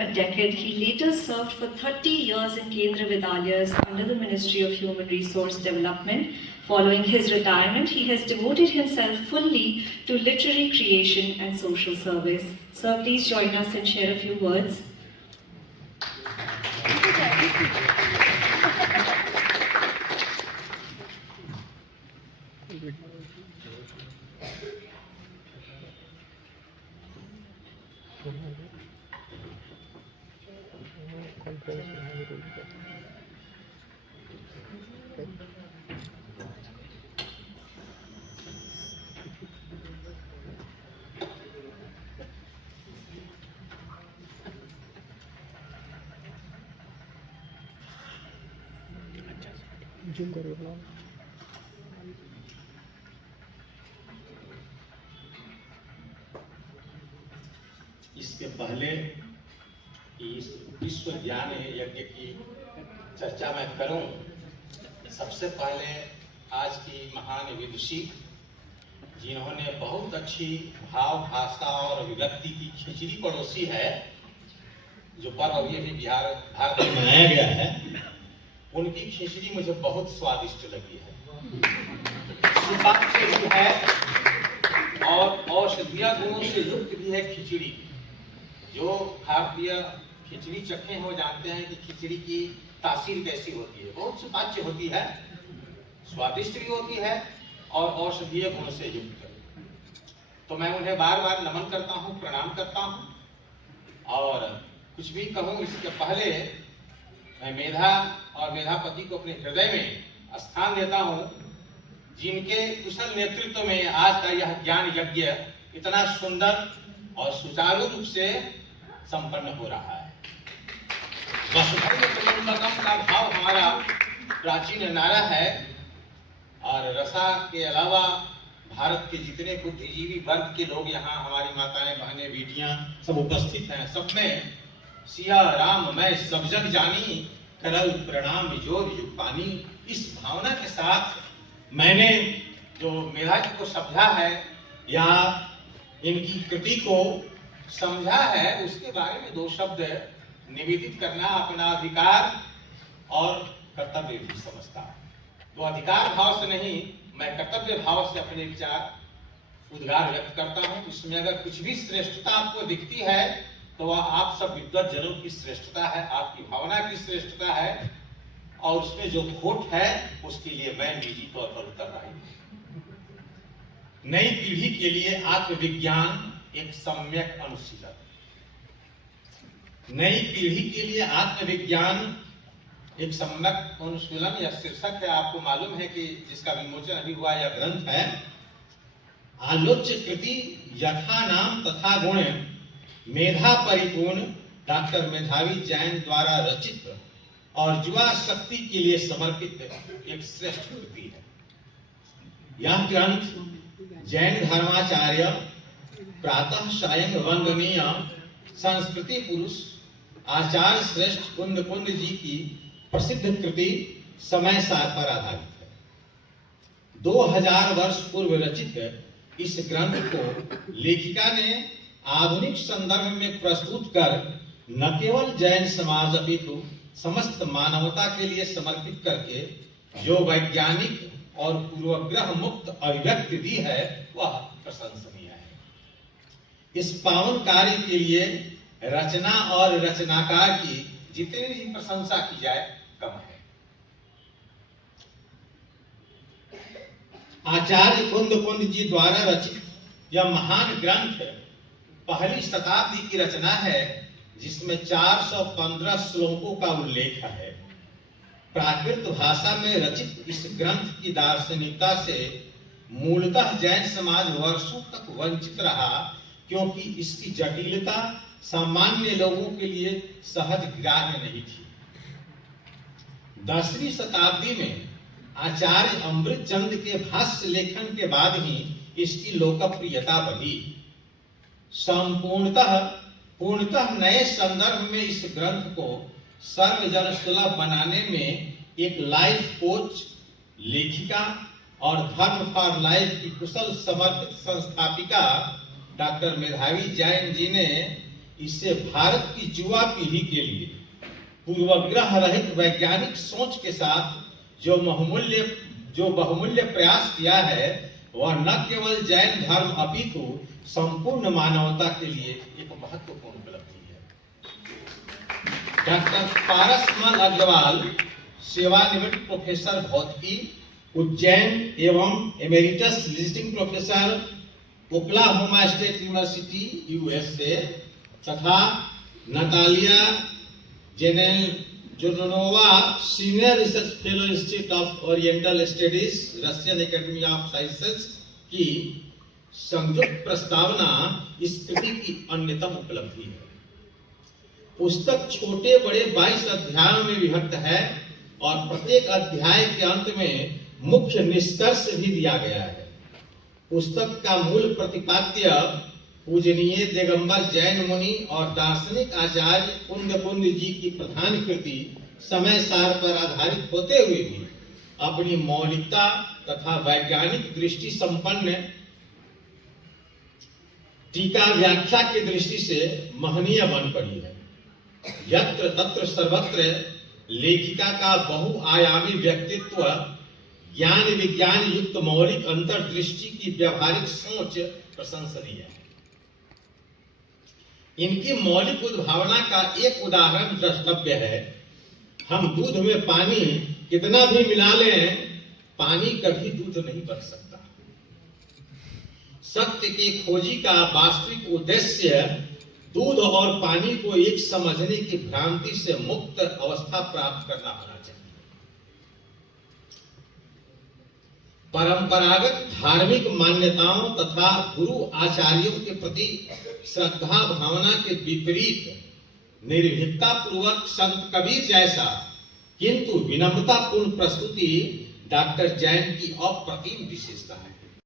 a decade, he later served for 30 years in Kendra Vidyalaya under the Ministry of Human Resource Development. Following his retirement, he has devoted himself fully to literary creation and social service. Sir, please join us and share a few words. इसके पहले इस विश्व ज्ञान यज्ञ की चर्चा मैं करूं, सबसे पहले आज की महान विदुषी जिन्होंने बहुत अच्छी भाव भाषा और अभिव्यक्ति की खिचड़ी पड़ोसी है, जो पर्व अभी भी भारत में मनाया गया है, उनकी खिचड़ी मुझे बहुत स्वादिष्ट लगी है। सुपाच्य भी है और औषधीय गुणों से युक्त भी है खिचड़ी। जो भारतीय खिचड़ी चखे हैं वो जानते हैं कि खिचड़ी की तासीर कैसी होती है। बहुत सुपाच्य होती है, स्वादिष्ट भी होती है और औषधीय गुण से युक्त। तो मैं उन्हें बार बार नमन करता हूँ, प्रणाम करता हूँ। और कुछ भी कहूँ इसके पहले मैं मेधा और मेधापति को अपने हृदय में स्थान देता हूँ, जिनके कुशल नेतृत्व में आज का यह ज्ञान यज्ञ इतना सुंदर और सुचारू रूप से संपन्न हो रहा है। वसुधैव कुटुंबकम का भाव हमारा प्राचीन नारा है और रसा के अलावा भारत के जितने बुद्धिजीवी वर्ग के लोग यहाँ, हमारी माताएं, बहनें, बेटियां सब उपस्थित हैं, सब में सिया राम मैं सब जग जानी करल प्रणाम जोर युग पानी, इस भावना के साथ मैंने जो मेधा जी को समझा है या इनकी कृति को समझा है, उसके बारे में दो शब्द निवेदित करना अपना अधिकार और कर्तव्य भी समझता है। तो अधिकार भाव से नहीं, मैं कर्तव्य भाव से अपने विचार उद्गार व्यक्त करता हूँ। इसमें अगर कुछ भी श्रेष्ठता आपको दिखती है तो वह आप सब विद्वत जनों की श्रेष्ठता है, आपकी भावना की श्रेष्ठता है, और उसमें जो खोट है उसके लिए मैं निजी तौर पर उत्तरदायी हूं। नई पीढ़ी के लिए आत्मविज्ञान एक सम्यक अनुशीलन, नई पीढ़ी के लिए आत्मविज्ञान एक सम्यक अनुशीलन या शीर्षक है। आपको मालूम है कि जिसका विमोचन अभी हुआ यह ग्रंथ है आलोच्य कृति यथा नाम तथा गुण मेधा परिपूर्ण डॉक्टर मेधावी जैन द्वारा रचित और युवा शक्ति के लिए समर्पित एक श्रेष्ठ कृति है। यह ग्रंथ जैन धर्माचार्य प्रातः सायं वंदनीय संस्कृति पुरुष आचार्य श्रेष्ठ कुंद कुंद जी की प्रसिद्ध कृति समय सार पर आधारित है। 2000 वर्ष पूर्व रचित इस ग्रंथ को लेखिका ने आधुनिक संदर्भ में प्रस्तुत कर न केवल जैन समाज अपितु समस्त मानवता के लिए समर्पित करके जो वैज्ञानिक और पूर्वग्रह मुक्त अभिव्यक्ति दी है वह प्रशंसनीय है। इस पावन कार्य के लिए रचना और रचनाकार की जितनी भी प्रशंसा की जाए कम है। आचार्य कुंद कुंद जी द्वारा रचित यह महान ग्रंथ पहली शताब्दी की रचना है, जिसमें 415 श्लोकों का उल्लेख है। प्राकृत भाषा में रचित इस ग्रंथ की दार्शनिकता से मूलतः जैन समाज वर्षों तक वंचित रहा, क्योंकि इसकी जटिलता सामान्य लोगों के लिए सहज ग्राह्य नहीं थी। 10वीं शताब्दी में आचार्य अमृतचंद के भाष्य लेखन के बाद ही इसकी लोकप्रियता बढ़ी। पूर्णतः नए संदर्भ में इस ग्रंथ को सर्वजन सुलभ बनाने में एक लाइफ कोच, लेखिका और धर्म फॉर लाइफ की कुशल समर्पित संस्थापिका डॉक्टर मेधावी जैन जी ने इससे भारत की युवा पीढ़ी के लिए पूर्वग्रह रहित वैज्ञानिक सोच के साथ जो बहुमूल्य प्रयास किया है, वह न केवल जैन धर्म अपितु संपूर्ण मानवता के लिए एक महत्वपूर्ण उपलब्धि है। डॉक्टर पारसमल अग्रवाल, सेवानिवृत्त प्रोफेसर भौतिकी, उज्जैन एवं emeritus visiting professor, Oklahoma state university USA, तथा Natalia Genenova, senior research fellow institute of oriental studies, Russian academy of sciences की संयुक्त प्रस्तावना इस कृति की अन्यतम उपलब्धि है। पुस्तक छोटे बड़े 22 अध्यायों में विभक्त है और प्रत्येक अध्याय के अंत में मुख्य निष्कर्ष भी दिया गया है। पुस्तक का मूल प्रतिपाद्य पूजनीय दिगंबर जैन मुनि और दार्शनिक आचार्य कुंद जी की प्रधान कृति समय सार पर आधारित होते हुए भी अपनी मौलिकता तथा वैज्ञानिक दृष्टि संपन्न टीका व्याख्या की दृष्टि से महनीय बन पड़ी है। यत्र तत्र सर्वत्र लेखिका का बहुआयामी व्यक्तित्व, ज्ञान विज्ञान युक्त मौलिक अंतर्दृष्टि की व्यावहारिक सोच प्रशंसनीय है। इनकी मौलिक उद्भावना का एक उदाहरण द्रष्टव्य है। हम दूध में पानी कितना भी मिला लें, पानी कभी दूध नहीं बन सकता। सत्य की खोजी का वास्तविक उद्देश्य दूध और पानी को एक समझने की भ्रांति से मुक्त अवस्था प्राप्त करना होना चाहिए। परंपरागत धार्मिक मान्यताओं तथा गुरु आचार्यों के प्रति श्रद्धा भावना के विपरीत निर्भीकता पूर्वक संत कबीर जैसा किंतु विनम्रतापूर्ण प्रस्तुति डॉक्टर जैन की अप्रतिम विशेषता है।